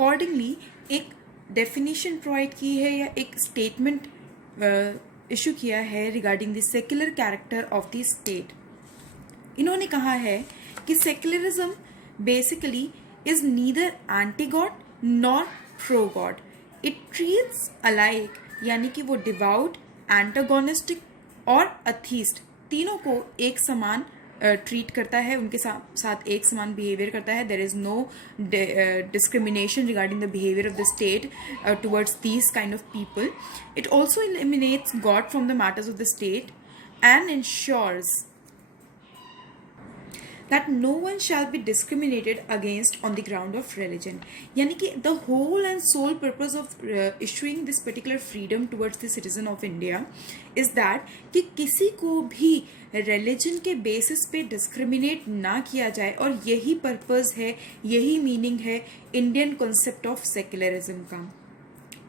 Accordingly एक definition provide की है या एक स्टेटमेंट इशू किया है regarding the secular character of the state. इन्होंने कहा है कि secularism basically is neither anti God nor pro God, it treats alike, यानी कि वो डिवाउट, एंटागोनिस्टिक और अथीस्ट तीनों को एक समान ट्रीट करता है, उनके साथ एक समान बिहेवियर करता है। There is no discrimination regarding the behaviour of the state towards these kind of people. It also eliminates God from the matters of the state and ensures that no one shall be discriminated against on the ground of religion। यानी कि the whole and sole purpose of issuing this particular freedom towards the citizen of India is that कि किसी को भी religion के basis पे discriminate ना किया जाए, और यही purpose है, यही meaning है Indian concept of secularism का।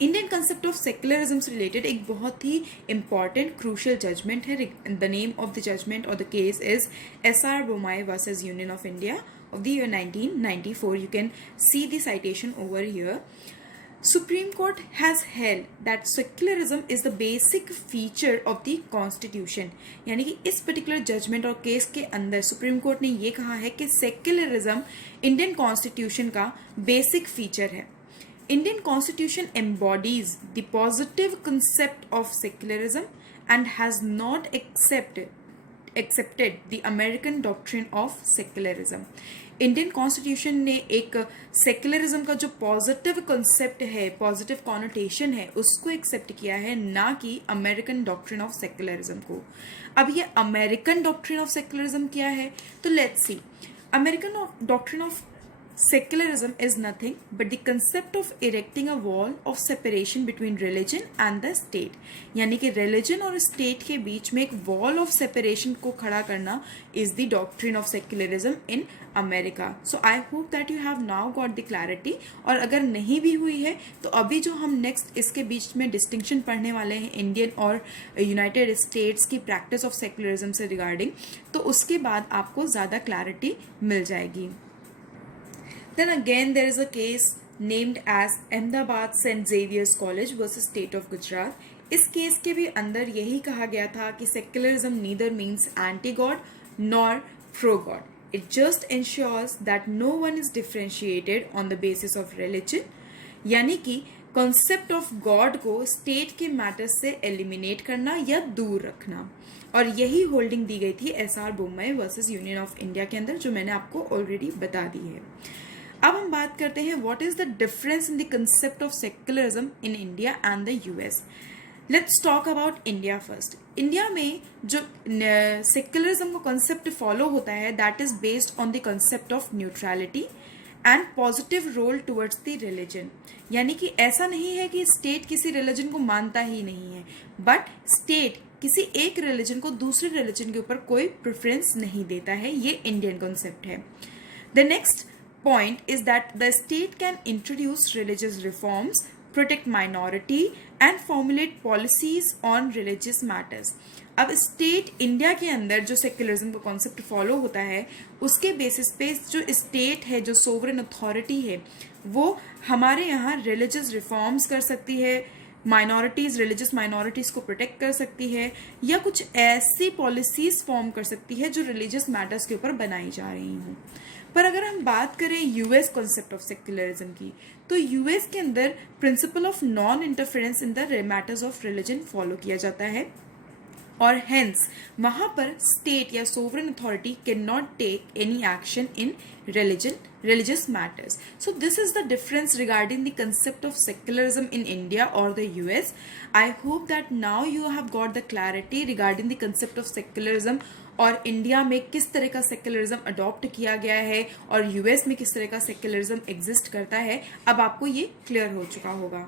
इंडियन कंसेप्ट ऑफ सेक्युलरिज्म से रिलेटेड एक बहुत ही इंपॉर्टेंट क्रूशियल जजमेंट है। The name of the judgement और the case is SR Bommai versus union of India of the year 1994। You can see the citation over here. Supreme Court has held that secularism is the basic feature of the constitution. यानी कि इस particular judgement और case के अंदर supreme court ने ये कहा है कि सेक्युलरिज्म इंडियन कॉन्स्टिट्यूशन का बेसिक फीचर है। Indian Constitution embodies the positive concept of secularism and has not accepted the American doctrine of secularism। Indian constitution ने एक सेक्युलरिज्म का जो पॉजिटिव कंसेप्ट है, पॉजिटिव कॉनोटेशन है, उसको एक्सेप्ट किया है, ना कि अमेरिकन डॉक्ट्रिन ऑफ सेक्युलरिज्म को। अब ये अमेरिकन डॉक्ट्रिन ऑफ सेक्युलरिज्म क्या है, तो let's see. American doctrine of secularism is nothing but the concept of erecting a wall of separation between religion and the state। यानी कि religion और state के बीच में एक wall of separation को खड़ा करना is the doctrine of secularism in America। So I hope that you have now got the clarity। और अगर नहीं भी हुई है तो अभी जो हम next इसके बीच में distinction पढ़ने वाले हैं इंडियन और यूनाइटेड स्टेट्स की practice of secularism से regarding, तो उसके बाद आपको ज़्यादा clarity मिल जाएगी। Then again there is a case named as Ahmedabad St. Xavier's College versus State of Gujarat। इस केस के भी अंदर यही कहा गया था कि secularism neither means anti-God nor pro-God, it just ensures that no one is differentiated on the basis of religion। यानी कि कॉन्सेप्ट ऑफ गॉड को स्टेट के मैटर से एलिमिनेट करना या दूर रखना, और यही होल्डिंग दी गई थी SR Bommai versus union of India के अंदर, जो मैंने आपको ऑलरेडी बता दी है। अब हम बात करते हैं what is the difference in the concept of secularism in India and the US. Let's talk about India first. India में जो सेक्युलरिज्म का कंसेप्ट फॉलो होता है that is based on the concept of neutrality and positive role towards the religion. यानी कि ऐसा नहीं है कि स्टेट किसी रिलीजन को मानता ही नहीं है, बट स्टेट किसी एक रिलीजन को दूसरे रिलीजन के ऊपर कोई प्रेफरेंस नहीं देता है। ये इंडियन कॉन्सेप्ट है। The next point is that the state can introduce religious reforms, protect minority and formulate policies on religious matters। अब स्टेट इंडिया के अंदर जो सेक्युलरिज्म का कॉन्सेप्ट फॉलो होता है उसके बेसिस पे जो स्टेट है, जो सोवरेन अथॉरिटी है, वो हमारे यहाँ रिलीजियस रिफॉर्म्स कर सकती है, माइनॉरिटीज़, रिलीजियस माइनॉरिटीज़ को प्रोटेक्ट कर सकती है, या कुछ ऐसी पॉलिसीज़ फॉर्म कर सकती है जो रिलीजियस मैटर्स के ऊपर बनाई जा रही हों। पर अगर हम बात करें यूएस कॉन्सेप्ट ऑफ सेक्युलरिज्म की, तो यूएस के अंदर principle of non interference in the matters of religion follow किया जाता है, और हेंस वहाँ पर स्टेट या sovereign authority can not take any action in religious matters। So this is the difference regarding the concept of secularism in India or the US। I hope that now you have got the clarity regarding the concept of secularism और India में किस तरह का secularism adopt किया गया है और US में किस तरह का सेक्युलरिज्म एग्जिस्ट करता है। अब आपको ये क्लियर हो चुका होगा।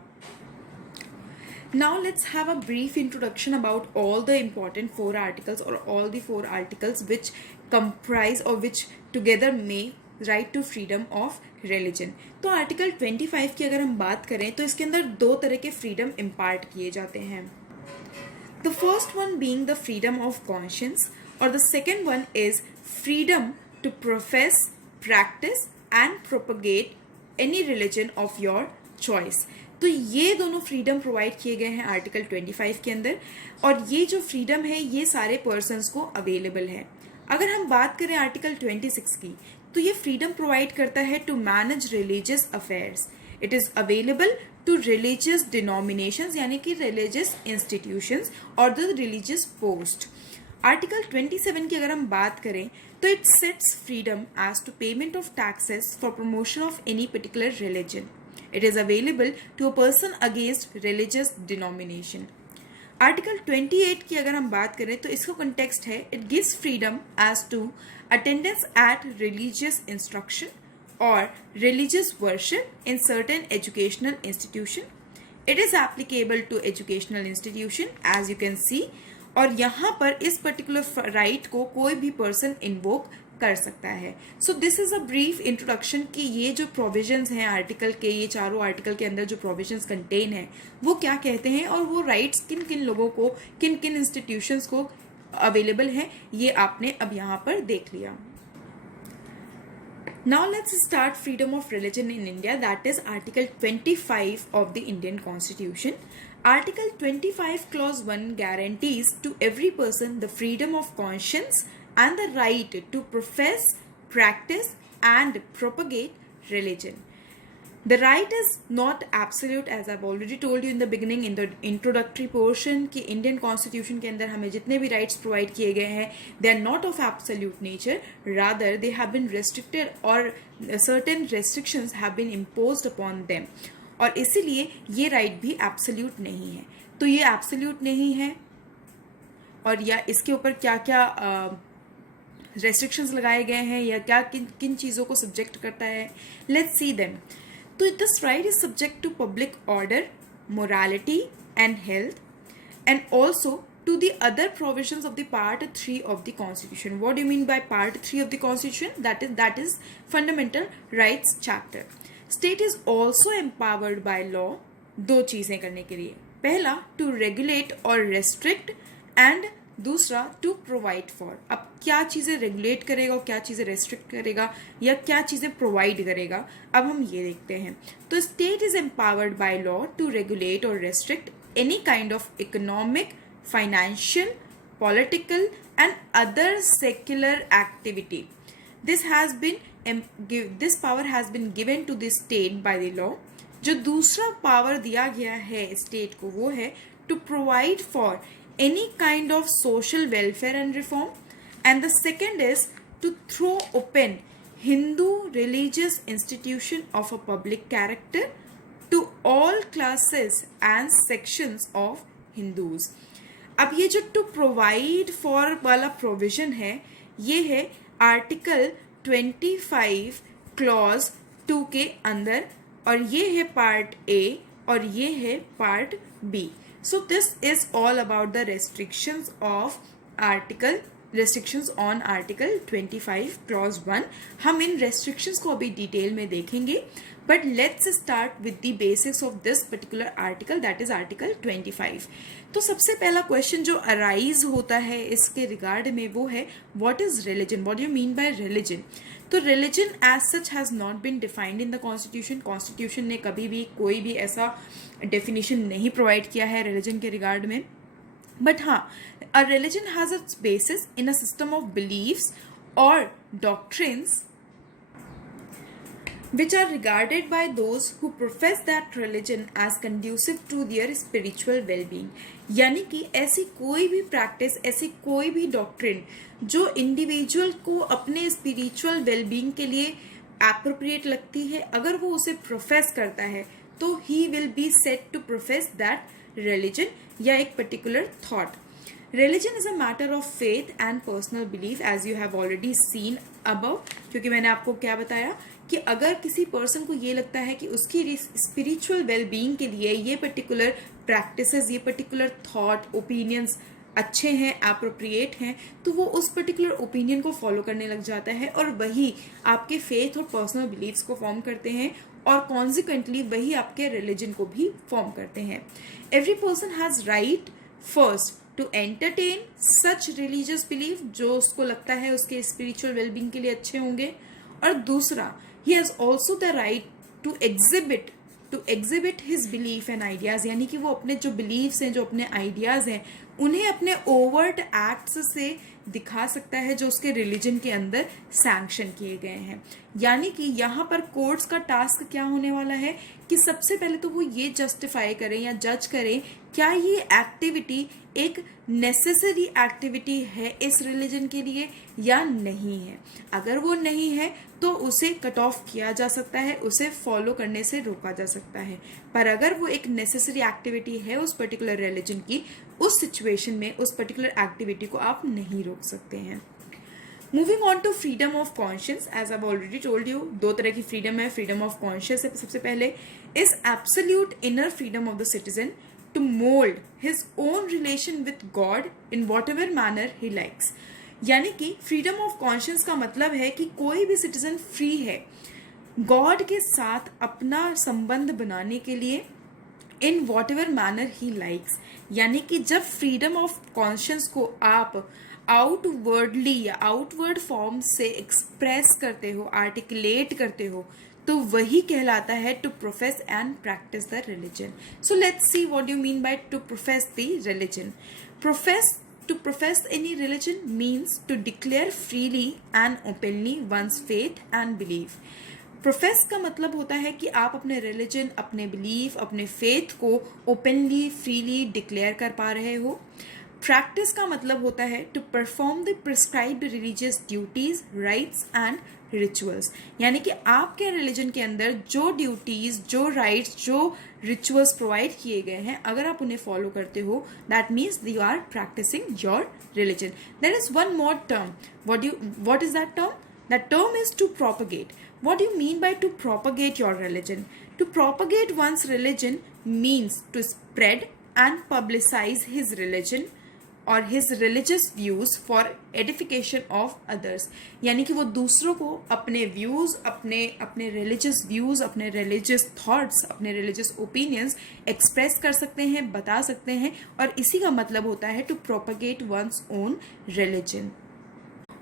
Now let's have a brief introduction about all the important 4 articles or all the 4 articles which comprise or which together make right to freedom of religion। तो आर्टिकल 25 की अगर हम बात करें तो इसके अंदर 2 तरह के फ्रीडम इम्पार्ट किए जाते हैं। The first one being the freedom of conscience or the second one is freedom to profess, practice and propagate any religion of your choice. तो ये दोनों फ्रीडम प्रोवाइड किए गए हैं आर्टिकल 25 के अंदर, और ये जो फ्रीडम है ये सारे पर्सन्स को अवेलेबल है। अगर हम बात करें आर्टिकल 26 की, तो ये फ्रीडम प्रोवाइड करता है to manage religious affairs. It is available to religious denominations, यानी कि रिलीजियस इंस्टीट्यूशंस और द रिलीजियस पोस्ट। आर्टिकल 27 की अगर हम बात करें तो it sets freedom as to payment of taxes for promotion of any particular religion. It is available to a person against religious denomination. Article 28 की अगर हम बात करें तो इसका कंटेक्स्ट है, it gives freedom as to attendance at religious instruction or religious worship in certain educational institution. It is applicable to educational institution as you can see, और यहाँ पर इस पर्टिकुलर राइट को कोई भी पर्सन इन्वोक कर सकता है। So this is a brief introduction कि ये जो प्रोविजंस हैं आर्टिकल के, ये चारों आर्टिकल के अंदर जो प्रोविजंस कंटेन है वो क्या कहते हैं और वो राइट्स किन किन लोगों को, किन किन इंस्टीट्यूशंस को अवेलेबल हैं, ये आपने अब यहाँ पर देख लिया। Now let's start freedom of religion in India, that is Article 25 of the Indian Constitution. Article 25 Clause 1 guarantees to every person the freedom of conscience and the right to profess, practice and propagate religion. The right is not absolute, as I've already told you in the beginning in the introductory portion कि Indian Constitution के अंदर हमें जितने भी rights provide किए गए हैं they are not of absolute nature, rather they have been restricted or certain restrictions have been imposed upon them, और इसीलिए ये right भी absolute नहीं है। तो ये absolute नहीं है और या इसके ऊपर क्या क्या restrictions लगाए गए हैं या क्या किन किन चीज़ों को subject करता है, let's see them. So this right is subject to public order, morality and health, and also to the other provisions of the part 3 of the Constitution. What do you mean by part 3 of the Constitution? That is fundamental rights chapter. State is also empowered by law दो चीजें करने के लिए, पहला to regulate or restrict and दूसरा to provide for. अब क्या चीज़ें रेगुलेट करेगा और क्या चीज़ें रेस्ट्रिक्ट करेगा या क्या चीज़ें प्रोवाइड करेगा, अब हम ये देखते हैं। तो state is empowered by law to regulate और restrict any kind of economic, financial, political and other secular activity. This power has been given to the state by the law. जो दूसरा पावर दिया गया है स्टेट को वो है to provide for any kind of social welfare and reform, and the second is to throw open Hindu religious institution of a public character to all classes and sections of Hindus. अब ये जो to provide for वाला provision है ये है article 25 clause 2 के अंदर, और ये है पार्ट ए और ये है part B. So this is all about the restrictions on Article 25 Clause 1. हम इन restrictions को अभी डिटेल में देखेंगे, but let's start with the basics of this particular article, that is Article 25. तो सबसे पहला क्वेश्चन जो अराइज होता है इसके रिगार्ड में वो है what is religion? What do you mean by religion? तो religion as such has not been defined in the constitution. Constitution ने कभी भी कोई भी ऐसा डेफिनेशन नहीं प्रोवाइड किया है रिलीजन के रिगार्ड में, बट हाँ, a religion has its basis in a system of beliefs और doctrines which are regarded by those who profess that religion as conducive to their spiritual well-being. यानी कि ऐसी कोई भी प्रैक्टिस, ऐसी कोई भी डॉक्ट्रिन जो इंडिविजुअल को अपने स्पिरिचुअल वेलबींग के लिए एप्रोप्रिएट लगती है, अगर वो उसे प्रोफेस करता है तो he will be set to profess that religion या एक particular thought. Religion is a matter of faith and personal belief, as you have already seen above. क्योंकि मैंने आपको क्या बताया कि अगर किसी पर्सन को ये लगता है कि उसकी स्पिरिचुअल वेलबींग के लिए ये पर्टिकुलर प्रैक्टिसेस, ये पर्टिकुलर थॉट, ओपिनियंस अच्छे हैं, अप्रोप्रिएट हैं, तो वो उस पर्टिकुलर ओपिनियन को फॉलो करने लग जाता है और वही आपके फेथ और पर्सनल बिलीव्स को फॉर्म करते हैं और कॉन्सिक्वेंटली वही आपके रिलीजन को भी फॉर्म करते हैं। Every person has right first to entertain such religious belief जो उसको लगता है उसके स्पिरिचुअल वेलबींग के लिए अच्छे होंगे, और दूसरा he has also the right to exhibit his belief and ideas, यानी कि वो अपने जो बिलीव्स हैं, जो अपने आइडियाज़ हैं, उन्हें अपने ओवर्ट एक्ट्स से दिखा सकता है जो उसके रिलीजन के अंदर सैंक्शन किए गए हैं। यानी कि यहाँ पर कोर्ट्स का टास्क क्या होने वाला है कि सबसे पहले तो वो ये जस्टिफाई करें या जज करें क्या ये एक्टिविटी एक नेसेसरी एक्टिविटी है इस रिलीजन के लिए या नहीं है। अगर वो नहीं है तो उसे कट ऑफ किया जा सकता है, उसे फॉलो करने से रोका जा सकता है। पर अगर वो एक नेसेसरी एक्टिविटी है उस पर्टिकुलर रिलीजन की, उस सिचुएशन में उस पर्टिकुलर एक्टिविटी को आप नहीं रोक सकते हैं। Moving on to freedom of conscious, as I already told you, दो तरह की फ्रीडम है। फ्रीडम ऑफ कॉन्शियस है सबसे पहले, is absolute inner freedom of the citizen to mold his own relation with God in whatever manner he likes। यानी कि freedom of conscious का मतलब है कि कोई भी सिटीजन फ्री है गॉड के साथ अपना संबंध बनाने के लिए इन whatever manner he likes। यानी कि जब फ्रीडम ऑफ कॉन्शियस को आप आउटवर्डली या आउटवर्ड फॉर्म से एक्सप्रेस करते हो, आर्टिकुलेट करते हो, तो वही कहलाता है to profess and practise the religion. So let's see what you mean by to profess the religion. To profess any religion means to declare freely and openly one's faith and belief. Profess का मतलब होता है कि आप अपने religion, अपने belief, अपने faith को ओपनली, फ्रीली डिक्लेयर कर पा रहे हो। प्रैक्टिस का मतलब होता है to perform the prescribed religious duties, rights and rituals. यानी कि आपके रिलीजन के अंदर जो ड्यूटीज, जो राइट्स, जो रिचुअल्स प्रोवाइड किए गए हैं, अगर आप उन्हें फॉलो करते हो, that means you are practising your religion. There is one more term. What is that term? That term is to propagate. What do you mean by to propagate your religion? To propagate one's religion means to spread and publicize his religion or his religious views for edification of others। यानी कि वो दूसरों को अपने views, अपने religious views, अपने religious thoughts, अपने religious opinions express कर सकते हैं, बता सकते हैं, और इसी का मतलब होता है to propagate one's own religion.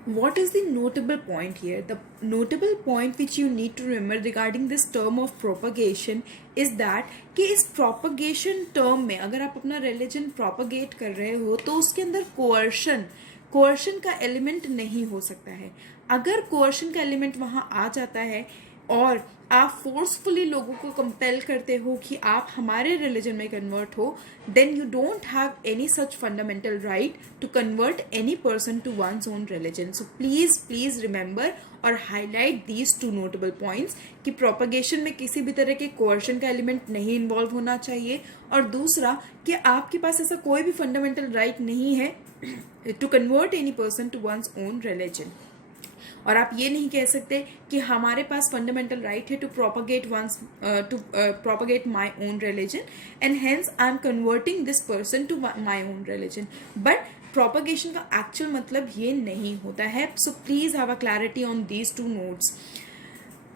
What is the notable point here? The notable point which you need to remember regarding this term of propagation is that कि इस propagation term में अगर आप अपना religion propagate कर रहे हो तो उसके अंदर coercion का element नहीं हो सकता है। अगर coercion का element वहाँ आ जाता है और आप फोर्सफुली लोगों को कंपेल करते हो कि आप हमारे रिलीजन में कन्वर्ट हो, then you don't have any such fundamental right to convert any person to one's own religion. So please remember और highlight these two notable points कि प्रोपगेशन में किसी भी तरह के कोर्शन का एलिमेंट नहीं इन्वॉल्व होना चाहिए, और दूसरा कि आपके पास ऐसा कोई भी फंडामेंटल राइट नहीं है to convert any person to one's own religion. और आप ये नहीं कह सकते कि हमारे पास फंडामेंटल राइट है to propagate my own religion and hence I am converting this person to my own religion. But propagation का एक्चुअल मतलब ये नहीं होता है। So please have a clarity on these two notes.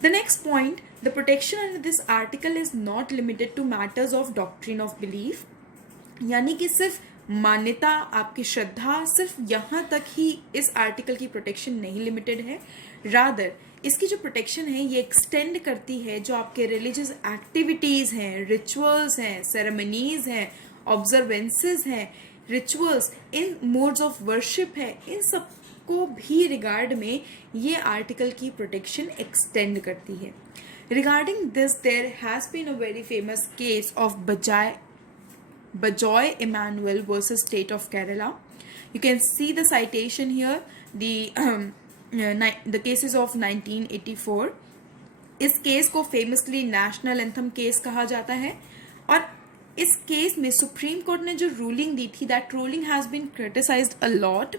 The next point, the protection under this article is not limited to matters of doctrine of belief। यानी कि सिर्फ मान्यता, आपकी श्रद्धा, सिर्फ यहाँ तक ही इस आर्टिकल की प्रोटेक्शन नहीं लिमिटेड है। रादर इसकी जो प्रोटेक्शन है ये एक्सटेंड करती है जो आपके रिलीजियस एक्टिविटीज़ हैं, रिचुअल्स हैं, सेरेमनीज हैं, ऑब्जर्वेंसेस हैं, rituals, in modes of worship है, इन सब को भी रिगार्ड में ये आर्टिकल की प्रोटेक्शन एक्सटेंड करती है। Regarding this there has been a very famous case of Bajoy Emmanuel versus State of Kerala। You can see the citation here, the cases of 1984। इस केस को फेमसली नेशनल एंथम केस कहा जाता है, और इस case में supreme court ने जो रूलिंग दी थी, that ruling has been criticised a lot.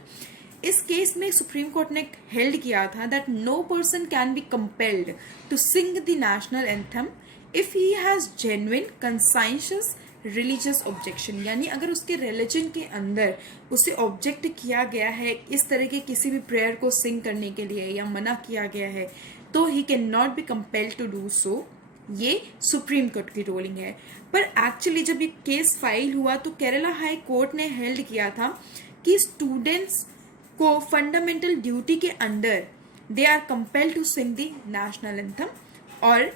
इस केस में सुप्रीम कोर्ट ने हेल्ड किया था that no person can be compelled to sing the national anthem if he has genuine conscientious religious objection. यानी अगर उसके रिलीजन के अंदर उसे ऑब्जेक्ट किया गया है इस तरह के किसी भी प्रेयर को सिंग करने के लिए या मना किया गया है, तो he can not be compelled to do so. ये सुप्रीम कोर्ट की रूलिंग है। पर एक्चुअली जब ये केस फाइल हुआ तो केरला हाई कोर्ट ने हेल्ड किया था कि स्टूडेंट्स को फंडामेंटल ड्यूटी के under they are compelled to sing the national anthem, और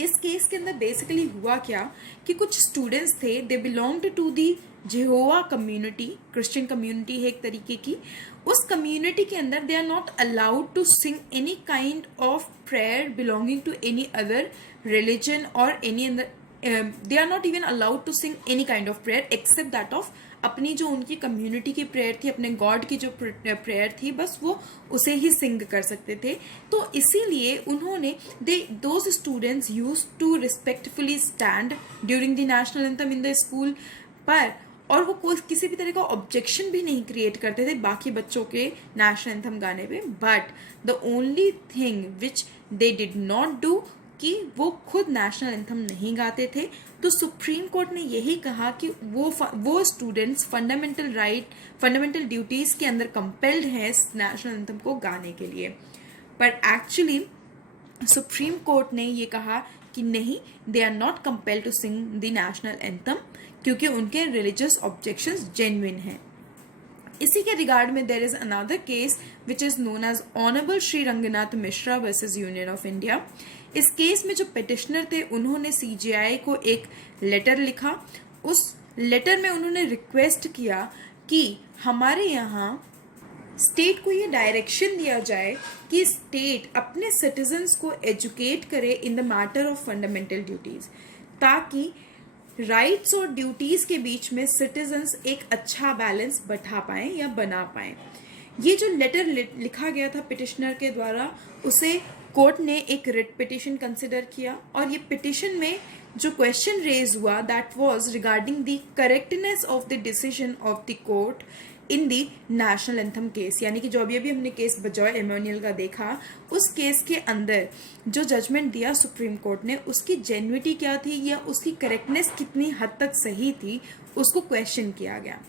इस केस के अंदर बेसिकली हुआ क्या कि कुछ स्टूडेंट्स थे, they belonged to the Jehovah community, Christian community है एक तरीके की। उस कम्युनिटी के अंदर they are not allowed to sing any kind of prayer belonging to any other religion और any other, they are not even allowed to sing any kind of prayer except that of अपनी जो उनकी community की prayer थी, अपने God की जो prayer थी, बस वो उसे ही सिंग कर सकते थे। तो इसीलिए उन्होंने those students use to respectfully stand during the national anthem in the school, पर और वो कोई किसी भी तरह का ऑब्जेक्शन भी नहीं क्रिएट करते थे बाकी बच्चों के नेशनल एंथम गाने पे। But the only thing which they did not do कि वो खुद नेशनल एंथम नहीं गाते थे। तो सुप्रीम कोर्ट ने यही कहा कि वो स्टूडेंट्स फंडामेंटल ड्यूटीज के अंदर कंपेल्ड हैं नेशनल एंथम को गाने के लिए। पर एक्चुअली सुप्रीम कोर्ट ने ये कहा कि नहीं, they are not compelled to sing the national anthem क्योंकि उनके रिलीजियस ऑब्जेक्शंस जेन्युइन हैं। इसी के रिगार्ड में there is another case which is known as honourable Shri Ranganath Mishra versus union of India. इस केस में जो पिटिशनर थे उन्होंने सीजेआई को एक लेटर लिखा। उस लेटर में उन्होंने रिक्वेस्ट किया कि हमारे यहाँ स्टेट को ये डायरेक्शन दिया जाए कि स्टेट अपने सिटीजन्स को एजुकेट करे in the matter of fundamental duties, ताकि राइट्स और ड्यूटीज के बीच में सिटीजन्स एक अच्छा बैलेंस बैठा पाएं या बना पाएं। ये जो लेटर लिखा गया था पिटिशनर के द्वारा, उसे कोर्ट ने एक रिट पिटिशन कंसिडर किया और ये पिटिशन में जो क्वेश्चन रेज हुआ that was regarding the correctness of the decision of the court in the national anthem case, यानी कि जो अभी हमने केस बजॉय एमोनियल का देखा, उस केस के अंदर जो जजमेंट दिया सुप्रीम कोर्ट ने, उसकी जेन्युइटी क्या थी या उसकी करेक्टनेस कितनी हद तक सही थी, उसको क्वेश्चन किया गया।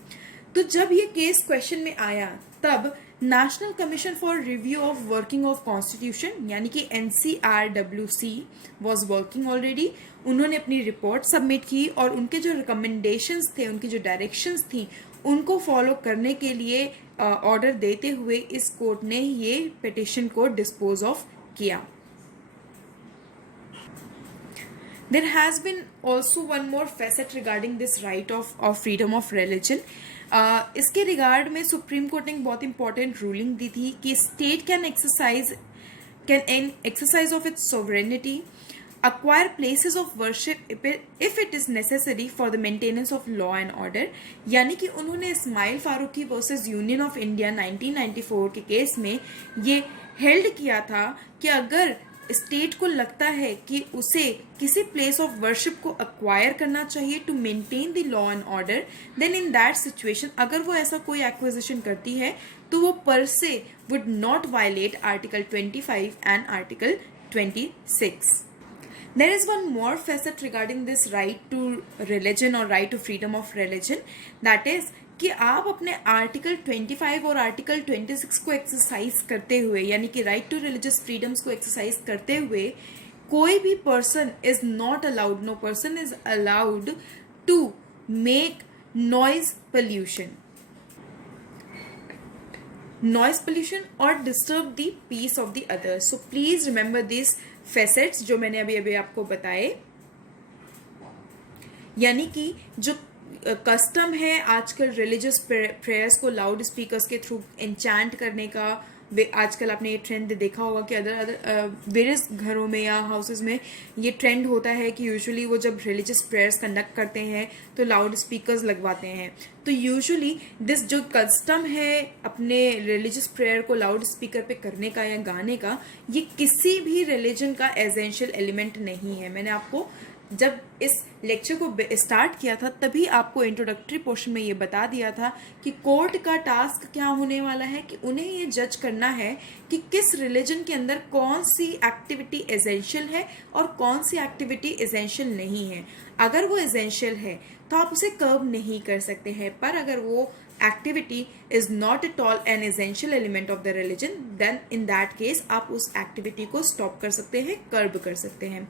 तो जब ये केस क्वेश्चन में आया तब national commission for review of working of constitution यानी कि NCRWC वॉज वर्किंग ऑलरेडी। उन्होंने अपनी रिपोर्ट सबमिट की और उनके जो रिकमेंडेशंस थे, उनकी जो डायरेक्शंस थी, उनको फॉलो करने के लिए ऑर्डर देते हुए इस कोर्ट ने ये पिटिशन को डिस्पोज ऑफ किया। There has been also one more facet regarding this right of freedom of religion. इसके रिगार्ड में सुप्रीम कोर्ट ने एक बहुत इंपॉर्टेंट रूलिंग दी थी कि state can exercise of its sovereignty, acquire places of worship if it is necessary for the maintenance of law and order। यानी कि उन्होंने Ismail Faruqui versus union of India 1994 के केस में ये हेल्ड किया था कि अगर स्टेट को लगता है कि उसे किसी प्लेस ऑफ वर्शिप को अक्वायर करना चाहिए to maintain the law and order, then in that situation अगर वो ऐसा कोई एक्विजिशन करती है तो वो पर से would not violate article 25 and article 26। There is one more facet regarding this right to religion or right to freedom of religion, that is कि आप अपने आर्टिकल 25 और आर्टिकल 26 को एक्सरसाइज करते हुए, यानी कि राइट टू रिलीजियस फ्रीडम्स को एक्सरसाइज करते हुए, कोई भी person is not allowed, no person is allowed to make noise pollution और disturb the peace of the others. So please remember this facets जो मैंने अभी आपको बताए। यानी कि जो कस्टम है आजकल रिलीजियस प्रेयर्स को लाउड स्पीकर्स के थ्रू एन्चैंट करने का, आजकल आपने ये ट्रेंड देखा होगा कि अदर वेरियस घरों में या हाउसेस में ये ट्रेंड होता है कि यूजुअली वो जब रिलीजियस प्रेयर्स कंडक्ट करते हैं तो लाउड स्पीकर्स लगवाते हैं। तो यूजुअली दिस जो कस्टम है अपने रिलीजियस प्रेयर को लाउड स्पीकर पे करने का या गाने का, ये किसी भी रिलीजन का एसेंशियल एलिमेंट नहीं है। मैंने आपको जब इस लेक्चर को स्टार्ट किया था तभी आपको इंट्रोडक्टरी पोर्शन में ये बता दिया था कि कोर्ट का टास्क क्या होने वाला है कि उन्हें ये जज करना है कि किस रिलीजन के अंदर कौन सी एक्टिविटी एसेंशियल है और कौन सी एक्टिविटी एसेंशियल नहीं है। अगर वो एसेंशियल है तो आप उसे कर्ब नहीं कर सकते हैं, पर अगर वो activity is not at all an essential element of the religion, then in that case आप उस activity को stop कर सकते हैं, curb कर सकते हैं।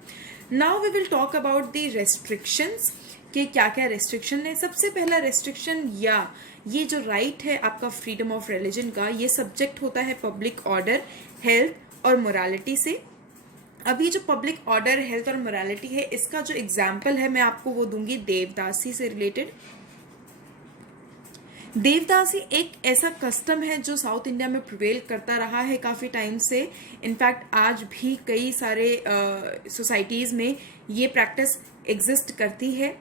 Now we will talk about the restrictions कि क्या क्या restriction है। सबसे पहला restriction या ये जो right है आपका freedom of religion का, ये subject होता है public order, health और morality से। अब ये जो पब्लिक ऑर्डर, हेल्थ और मोरालिटी है, इसका जो एग्जाम्पल है मैं आपको वो दूंगी देवदासी से रिलेटेड। देवदासी एक ऐसा कस्टम है जो साउथ इंडिया में प्रिवेल करता रहा है काफ़ी टाइम से। इनफैक्ट आज भी कई सारे सोसाइटीज़ में ये प्रैक्टिस एग्जिस्ट करती है,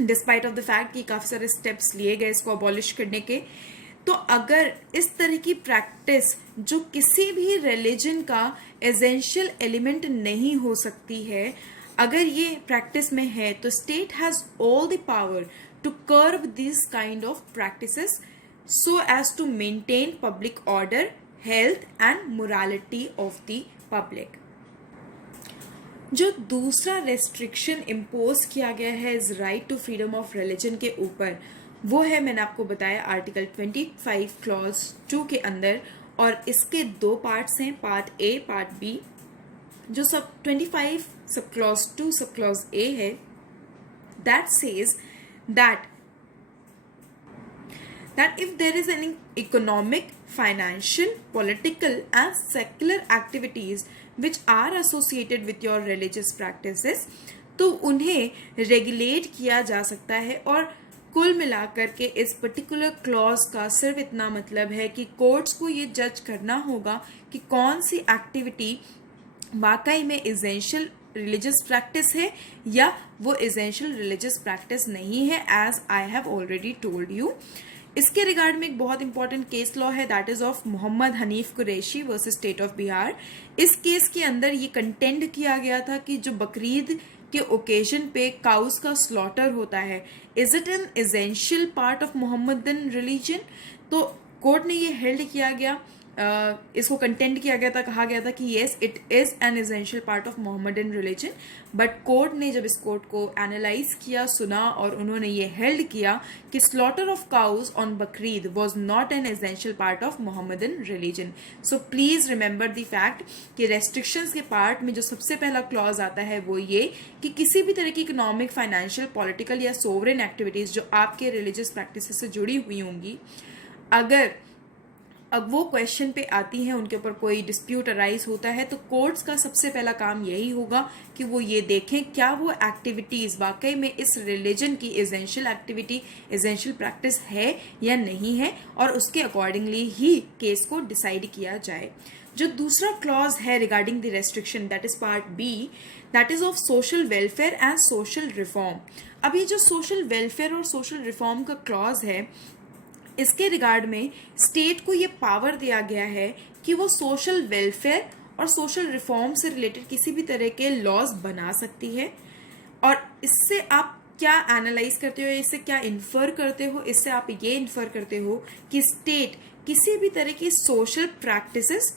डिस्पाइट ऑफ द फैक्ट कि काफ़ी सारे स्टेप्स लिए गए इसको अबॉलिश करने के। तो अगर इस तरह की प्रैक्टिस जो किसी भी रिलीजन का एसेंशियल एलिमेंट नहीं हो सकती है, अगर ये प्रैक्टिस में है, तो state has all the power to curb these kind of practices so as to maintain public order, health and morality of the public. जो दूसरा रेस्ट्रिक्शन इम्पोज किया गया है is right to freedom of religion के ऊपर, वो है मैंने आपको बताया आर्टिकल 25 क्लॉज 2 के अंदर, और इसके दो पार्ट्स हैं, पार्ट ए पार्ट बी। जो सब 25 sub clause 2 sub clause A है, that says that if there is any economic, financial, political and secular activities which are associated with your religious practices, तो उन्हें रेगुलेट किया जा सकता है। और कुल मिलाकर के इस पर्टिकुलर क्लॉज का सिर्फ इतना मतलब है कि कोर्ट्स को ये जज करना होगा कि कौन सी एक्टिविटी वाकई में एसेंशियल रिलीजियस प्रैक्टिस है या वो एसेंशियल रिलीजियस प्रैक्टिस नहीं है, as I have already told you. इसके रिगार्ड में एक बहुत इंपॉर्टेंट केस लॉ है, that is of Mohammad Hanif Qureshi versus state of Bihar. इस केस के अंदर ये कंटेंड किया गया था कि जो बकरीद के ओकेजन पे काउस का स्लॉटर होता है, is it an essential part of Mohammedan religion. तो कोर्ट ने ये हेल्ड किया गया, इसको कंटेंट किया गया था, कहा गया था कि yes it is an essential part of Mohammedan religion. But court ने जब इस कोर्ट को एनालाइज किया, सुना, और उन्होंने ये हेल्ड किया कि slaughter of cows on Bakrid was not an essential part of Mohammedan religion. So please remember the fact कि रेस्ट्रिक्शंस के पार्ट में जो सबसे पहला क्लॉज आता है वो ये कि किसी भी तरह की इकोनॉमिक, फाइनेंशियल, पॉलिटिकल या सोवरेन एक्टिविटीज जो आपके रिलीजियस प्रैक्टिस से जुड़ी हुई होंगी, अगर अब वो क्वेश्चन पे आती हैं, उनके ऊपर कोई डिस्प्यूट अराइज होता है, तो कोर्ट्स का सबसे पहला काम यही होगा कि वो ये देखें क्या वो एक्टिविटीज वाकई में इस रिलीजन की एसेंशियल एक्टिविटी, एसेंशियल प्रैक्टिस है या नहीं है, और उसके अकॉर्डिंगली ही केस को डिसाइड किया जाए। जो दूसरा क्लॉज है regarding the restriction, that is part B, that is of social welfare and social reform. अब ये जो सोशल वेलफेयर और सोशल रिफॉर्म का क्लॉज है, इसके रिगार्ड में स्टेट को ये पावर दिया गया है कि वो सोशल वेलफेयर और सोशल रिफॉर्म से रिलेटेड किसी भी तरह के लॉज बना सकती है। और इससे आप क्या एनालाइज करते हो, इससे क्या इन्फर करते हो? इससे आप ये इन्फर करते हो कि स्टेट किसी भी तरह की सोशल प्रैक्टिसेस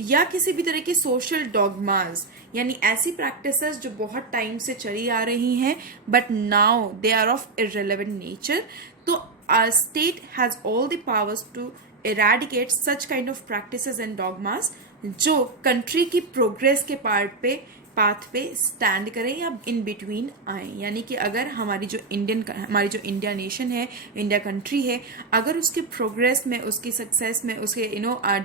या किसी भी तरह की सोशल डॉगमास, यानी ऐसी प्रैक्टिसेस जो बहुत टाइम से चली आ रही हैं but now they are of irrelevant nature, तो our state has all the powers to eradicate such kind of practices and dogmas जो कंट्री की प्रोग्रेस के पाथ पे स्टैंड करें या इन बिटवीन आए। यानी कि अगर हमारी जो इंडिया नेशन है, इंडिया कंट्री है, अगर उसके प्रोग्रेस में, उसकी सक्सेस में, उसके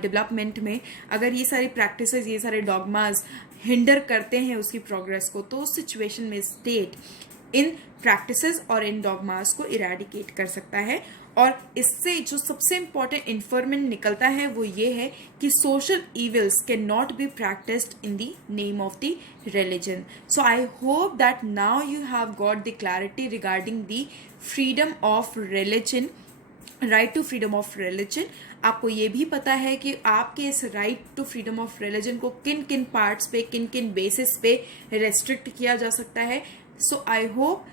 डेवलपमेंट में अगर ये सारी प्रैक्टिसेस, ये सारे डॉगमास हिंडर करते हैं उसकी प्रोग्रेस को, तो उस सिचुएशन में स्टेट इन प्रैक्टिसेस और इन डॉगमास को इरेडिकेट कर सकता है। और इससे जो सबसे इंपॉर्टेंट इन्फॉर्मेशन निकलता है वो ये है कि social evils can not be practised in the name of the religion. So I hope that now you have got the clarity regarding the freedom of religion, right to freedom of religion. आपको ये भी पता है कि आपके इस right to freedom of religion को किन किन पार्ट्स पे, किन किन बेसिस पे रेस्ट्रिक्ट किया जा सकता है। So I hope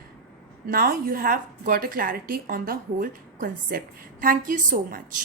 now you have got a clarity on the whole concept. Thank you so much.